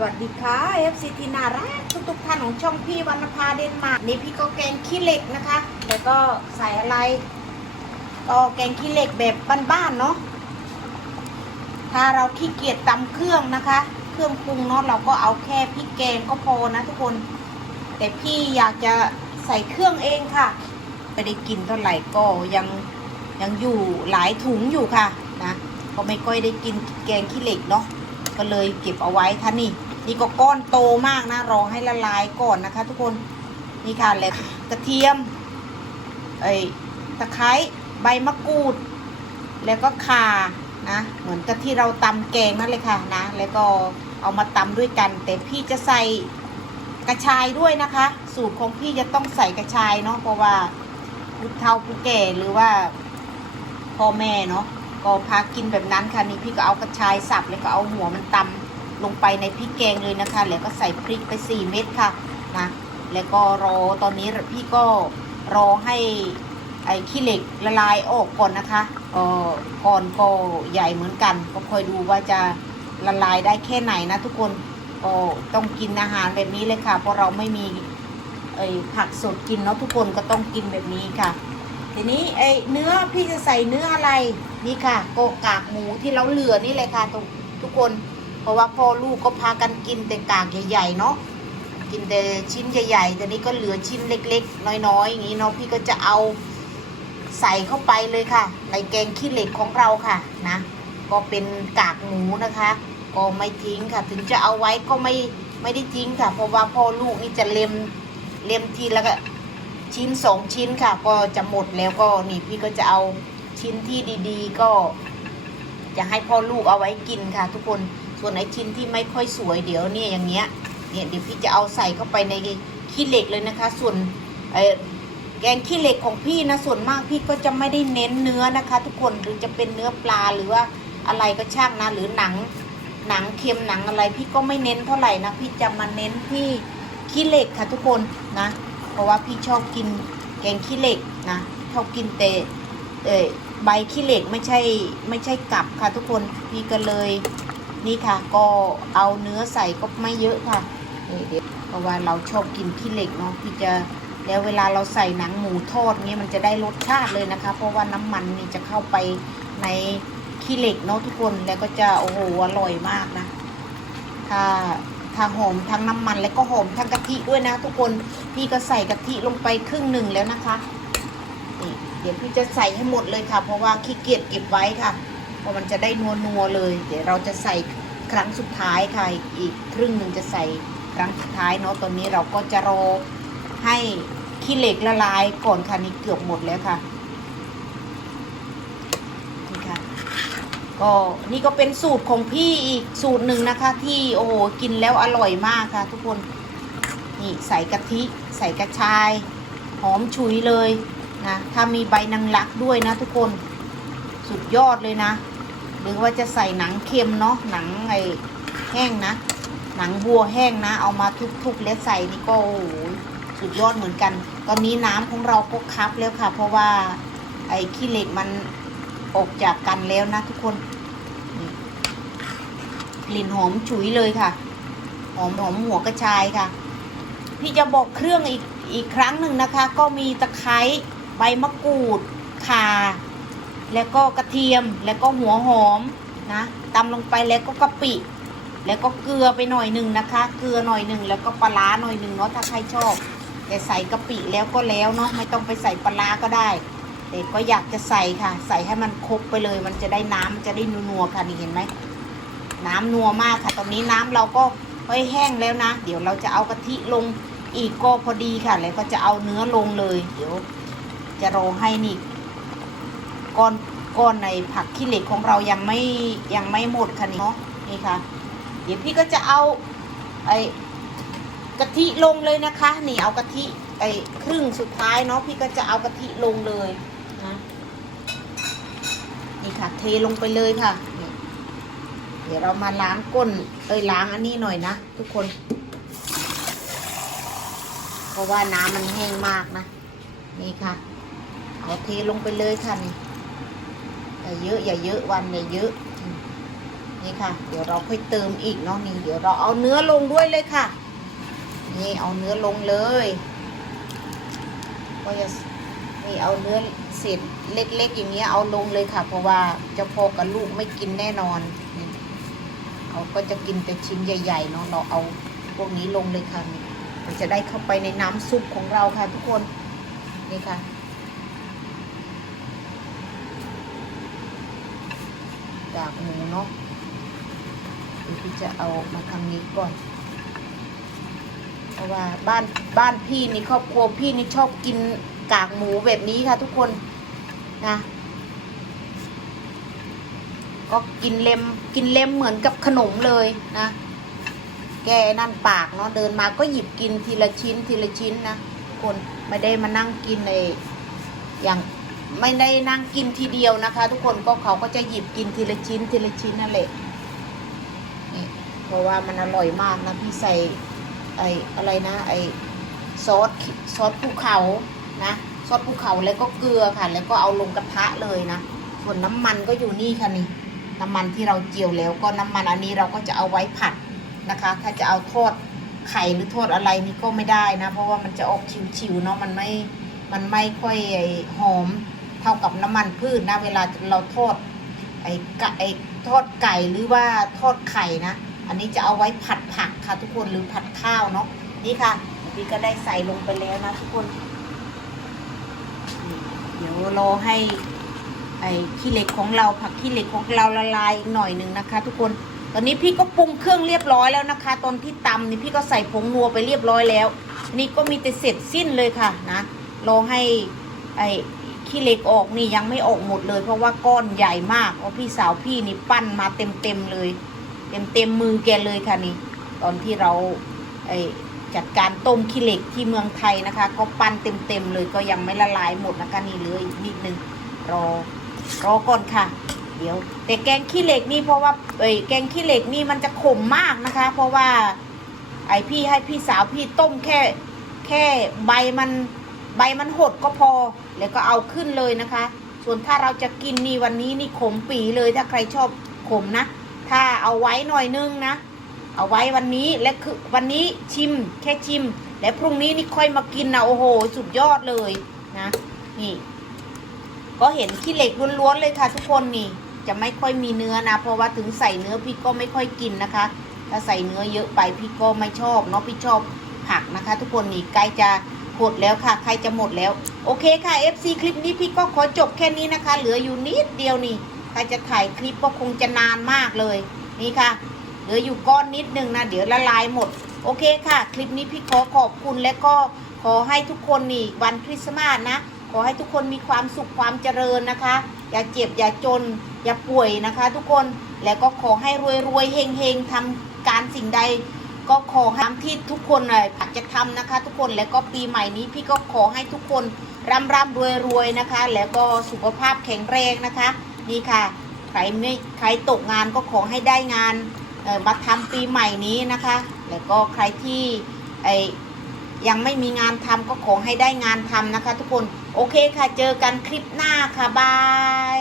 สวัสดีค่ะ FC ทีนารักทุกทุกท่านของช่องพี่วรรณภาเดนมาร์กนี่พี่ก็แกงขี้เหล็กนะคะ แล้วก็ใส่อะไร ก็แกงขี้เหล็กแบบบ้านๆเนาะถ้าเราขี้เกียจตำเครื่องนะคะ เครื่องปรุงเนาะเราก็เอาแค่พริกแกงก็พอนะทุกคน แต่พี่อยากจะใส่เครื่องเองค่ะไม่ได้กินเท่าไหร่ก็ยังยังอยู่หลายถุงอยู่ค่ะนะก็ไม่ค่อยได้กินแกงขี้เหล็กเนาะก็เลยเก็บเอาไว้ท่านี่ นี่ก็ก้อนโตมากนะรอให้ละลายก่อนนะคะ ทุกคนนี่ค่ะแล้วกระเทียมเอ้ตะไคร้ใบมะกรูด แล้วก็ข่านะเหมือนกับที่เราตำแกงนั่นเลยค่ะนะ แล้วก็เอามาตำด้วยกัน แต่พี่จะใส่กระชายด้วยนะคะ สูตรของพี่จะต้องใส่กระชายเนาะเพราะว่าผู้เฒ่าผู้แก่หรือว่าพ่อแม่เนาะก็พากินแบบนั้นค่ะนี่พี่ก็เอากระชายสับแล้วก็เอาหัวมันตำ ลงไปในพริกแกงเลยนะคะ แล้วก็ใส่พริกไป 4 เม็ดค่ะนะแล้วก็รอตอนนี้พี่ก็รอให้ไอ้ขี้เหล็กละลายออกก่อนนะคะก็ก่อนก็ใหญ่เหมือนกัน ก็คอยดูว่าจะละลายได้แค่ไหนนะทุกคนก็ต้องกินอาหารแบบนี้เลยค่ะ เพราะเราไม่มีไอ้ผักสดกินเนาะทุกคนก็ต้องกินแบบนี้ค่ะ ทีนี้ไอ้เนื้อพี่จะใส่เนื้ออะไรนี่ค่ะโกกากหมูที่เราเหลือนี่เลยค่ะทุกทุกคน เพราะว่าพ่อลูกก็พากันกินแต่กากใหญ่ๆเนาะกินแต่ชิ้นใหญ่ๆแต่นี้ก็เหลือชิ้นเล็ก ๆ น้อยๆอย่างนี้เนาะพี่ก็จะเอาใส่เข้าไปเลยค่ะ ในแกงขี้เหล็กของเราค่ะนะ ก็เป็นกากหมูนะคะ ก็ไม่ทิ้งค่ะ ถึงจะเอาไว้ก็ไม่ไม่ได้ทิ้งค่ะ เพราะว่าพ่อลูกนี่จะเล็มเล็มทีแล้วก็ชิ้นสองชิ้นค่ะ ก็จะหมดแล้วก็นี่พี่ก็จะเอาชิ้นที่ดี ๆ ก็จะให้พ่อลูกเอาไว้กินค่ะ ทุกคน ส่วนไอ้ชิ้นที่ไม่ค่อยสวยเดี๋ยวเนี่ยอย่างเงี้ยเนี่ยเดี๋ยวพี่จะเอาใส่เข้าไปในขี้เหล็กเลยนะคะ ส่วนเอ่อแกงขี้เหล็กของพี่นะส่วนมากพี่ก็จะไม่ได้เน้นเนื้อนะคะ ทุกคนหรือจะเป็นเนื้อปลาหรือว่าอะไรก็ช่างนะ หรือหนังหนังเค็มหนังอะไร พี่ก็ไม่เน้นเท่าไหร่นะพี่จะมาเน้นที่ขี้เหล็กค่ะทุกคนนะ เพราะว่าพี่ชอบกินแกงขี้เหล็กนะชอบกินแต่เออใบขี้เหล็กไม่ใช่ไม่ใช่กับค่ะทุกคนพี่ก็เลย นี่ค่ะก็เอาเนื้อใส่ก็ไม่เยอะค่ะนี่เดี๋ยวเพราะว่าเราชอบกินขี้เหล็กเนาะพี่จะแล้วเวลาเราใส่หนังหมูทอดเงี้ยมันจะได้รสชาติเลยนะคะ เพราะว่าน้ำมันนี่จะเข้าไปในขี้เหล็กเนาะทุกคนแล้วก็จะโอ้โหอร่อยมากนะถ้าถ้าหอมทั้งน้ำมันแล้วก็หอมทั้งกะทิด้วยนะ ทุกคนพี่ก็ใส่กะทิลงไปครึ่งหนึ่งแล้วนะคะนี่เดี๋ยวพี่จะใส่ให้หมดเลยค่ะ เพราะว่าขี้เกียจเก็บไว้ค่ะ เพราะมันจะได้นัวนัวเลย เดี๋ยวเราจะใส่ครั้งสุดท้ายค่ะ อีกครึ่งหนึ่งจะใส่ครั้งสุดท้ายเนาะตอนนี้เราก็จะรอให้ขี้เหล็กละลายก่อนค่ะนี่เกือบหมดแล้วค่ะนี่ค่ะก็นี่ก็เป็นสูตรของพี่อีกสูตรหนึ่งนะคะ ที่โอ้โหกินแล้วอร่อยมากค่ะ ทุกคนนี่ใส่กะทิใส่กระชาย หอมฉุยเลยนะถ้ามีใบนางลักด้วยนะทุกคน สุดยอดเลยนะ หรือว่าจะใส่หนังเค็มเนาะหนังไอ้แห้งนะ หนังวัวแห้งนะ เอามาทุบๆแล้วใส่นี่ก็โอ้โหสุดยอดเหมือนกัน ตอนนี้น้ำของเราก็คับแล้วค่ะ เพราะว่าไอ้ขี้เหล็กมันออกจากกันแล้วนะทุกคนกลิ่นหอมฉุยเลยค่ะ หอมหอมหัวกระชายค่ะ พี่จะบอกเครื่องอีกอีกครั้งหนึ่งนะคะ ก็มีตะไคร้ใบมะกรูดข่า แล้วก็กระเทียมแล้วก็หัวหอมนะตำลงไปแล้วก็กะปิ แล้วก็เกลือไปหน่อยหนึ่งนะคะ เกลือหน่อยหนึ่งแล้วก็ปลาร้าหน่อยหนึ่งเนาะถ้าใครชอบแต่ใส่กะปิแล้วก็แล้วเนาะไม่ต้องไปใส่ปลาร้าก็ได้แต่ก็อยากจะใส่ค่ะ ใส่ให้มันครบไปเลย มันจะได้น้ำมันจะได้นัวๆค่ะนี่เห็นไหมน้ำนัวมากค่ะ ตอนนี้น้ำเราก็เฮ้ยแห้งแล้วนะ เดี๋ยวเราจะเอากะทิลงอีกก็พอดีค่ะ แล้วก็จะเอาเนื้อลงเลย เดี๋ยว จะรอให้นี่ ก้อนก้อนในผักขี้เหล็กของเรายังไม่ยังไม่หมดค่ะนี่เนาะนี่ค่ะ เดี๋ยวพี่ก็จะเอาไอ้กะทิลงเลยนะคะ นี่เอากะทิไอ้ครึ่งสุดท้ายเนาะพี่ก็จะเอากะทิลงเลยนะนี่ค่ะ เทลงไปเลยค่ะ เดี๋ยวเรามาล้างก้น เอ้ยล้างอันนี้หน่อยนะทุกคน เพราะว่าน้ำมันแห้งมากนะ นี่ค่ะ เอาเทลงไปเลยค่ะนี่ อย่าเยอะอย่าเยอะวันอย่าเยอะ นี่ค่ะ เดี๋ยวเราค่อยเติมอีกเนาะนี่เดี๋ยวเราเอาเนื้อลงด้วยเลยค่ะ นี่เอาเนื้อลงเลยก็จะนี่เอาเนื้อเศษเล็ก ๆ อย่างเงี้ยเอาลงเลยค่ะ เพราะว่าเจ้าพ่อกับลูกไม่กินแน่นอนเขาก็จะกินแต่ชิ้นใหญ่ๆเนาะเราเอาพวกนี้ลงเลยค่ะมันจะได้เข้าไปในน้ำซุปของเราค่ะทุกคนนี่ค่ะ กากหมูเนาะเดี๋ยวพี่จะเอามาทางนี้ก่อน เพราะว่าบ้านบ้านพี่นี่ครอบครัวพี่นี่ชอบกินกากหมูแบบนี้ค่ะ ทุกคนนะ ก็กินเล็มกินเล็มเหมือนกับขนมเลยนะ แกนั่นปากเนาะเดินมาก็หยิบกินทีละชิ้นทีละชิ้นนะทุกคนไม่ได้มานั่งกินในอย่าง ไม่ได้นั่งกินทีเดียวนะคะ ทุกคนก็เขาก็จะหยิบกินทีละชิ้นทีละชิ้นนั่นแหละนี่เพราะว่ามันอร่อยมากนะพี่ใส่ไออะไรนะ ไอซอสซอสภูเขานะซอสภูเขาแล้วก็เกลือค่ะ แล้วก็เอาลงกระทะเลยนะส่วนน้ำมันก็อยู่นี่ค่ะนี่น้ำมันที่เราเจียวแล้วก็น้ำมันอันนี้เราก็จะเอาไว้ผัดนะคะ ถ้าจะเอาทอดไข่หรือทอดอะไรนี่ก็ไม่ได้นะ เพราะว่ามันจะออกชิวๆเนาะมันไม่มันไม่ค่อยหอม เท่ากับน้ำมันพืชนะ เวลาเราทอดไอ้ไอ้ทอดไก่หรือว่าทอดไข่นะ อันนี้จะเอาไว้ผัดผักค่ะทุกคนหรือผัดข้าวเนาะนี่ค่ะพี่ก็ได้ใส่ลงไปแล้วนะทุกคน เดี๋ยวรอให้ ไอ้ขี้เหล็กของเราผักขี้เหล็กของเราละลายอีกหน่อยหนึ่งนะคะ ทุกคนตอนนี้พี่ก็ปรุงเครื่องเรียบร้อยแล้วนะคะ ตอนที่ตำนี่พี่ก็ใส่ผงนัวไปเรียบร้อยแล้ว นี่ก็มีแต่เสร็จสิ้นเลยค่ะนะรอให้ไอ้ ขี้เหล็กออกนี่ยังไม่ออกหมดเลย เพราะว่าก้อนใหญ่มากเพราะพี่สาวพี่นี่ปั้นมาเต็มเต็มเลย เต็มเต็มมือแกเลยค่ะนี่ ตอนที่เราไอจัดการต้มขี้เหล็กที่เมืองไทยนะคะ ก็ปั้นเต็มเต็มๆเลยก็ยังไม่ละลายหมดนะคะนี่เหลยอีกนิดนึงรอรอก่อนค่ะ เดี๋ยว แต่แกงขี้เหล็กนี่เพราะว่าเอ้แกงขี้เหล็กนี่มันจะขมมากนะคะ เพราะว่าไอพี่ให้พี่สาวพี่ต้มแค่แค่ใบมัน ใบมันหดก็พอแล้วก็เอาขึ้นเลยนะคะ ส่วนถ้าเราจะกินนี่วันนี้นี่ขมปีเลยถ้าใครชอบขมนะ ถ้าเอาไว้หน่อยนึงนะ เอาไว้วันนี้และคือวันนี้ชิมแค่ชิม และพรุ่งนี้นี่ค่อยมากินนะโอ้โห สุดยอดเลยนะ นี่ ก็เห็นขี้เหล็กล้วนๆเลยค่ะ ทุกคนนี่ จะไม่ค่อยมีเนื้อนะ เพราะว่าถึงใส่เนื้อพี่ก็ไม่ค่อยกินนะคะ ถ้าใส่เนื้อเยอะไปพี่ก็ไม่ชอบเนาะพี่ชอบผักนะคะ ทุกคนนี่ใกล้จะ หมดแล้วค่ะ ใครจะหมดแล้ว โอเคค่ะ FC คลิปนี้พี่ก็ขอจบแค่นี้นะคะ เหลืออยู่นิดเดียวนี่ถ้าจะถ่ายคลิปก็คงจะนานมากเลย นี่ค่ะ เหลืออยู่ก้อนนิดนึงนะ เดี๋ยวละลายหมด โอเคค่ะ คลิปนี้พี่ขอขอบคุณและก็ขอให้ทุกคนนี่วันคริสต์มาสนะ ขอให้ทุกคนมีความสุขความเจริญนะคะ อย่าเจ็บอย่าจน อย่าป่วยนะคะ ทุกคน แล้วก็ขอให้รวยรวยๆเฮงเฮงทำการสิ่งใด ก็ขอให้ที่ทุกคนเลยอยากจะทำนะคะ ทุกคนแล้วก็ปีใหม่นี้พี่ก็ขอให้ทุกคนร่ำร่ำรวยรวยนะคะ แล้วก็สุขภาพแข็งแรงนะคะ นี่ค่ะใครไม่ใครตกงานก็ขอให้ได้งานมาทำปีใหม่นี้นะคะ แล้วก็ใครที่ไอยังไม่มีงานทำก็ขอให้ได้งานทำนะคะ ทุกคนโอเคค่ะเจอกันคลิปหน้าค่ะบาย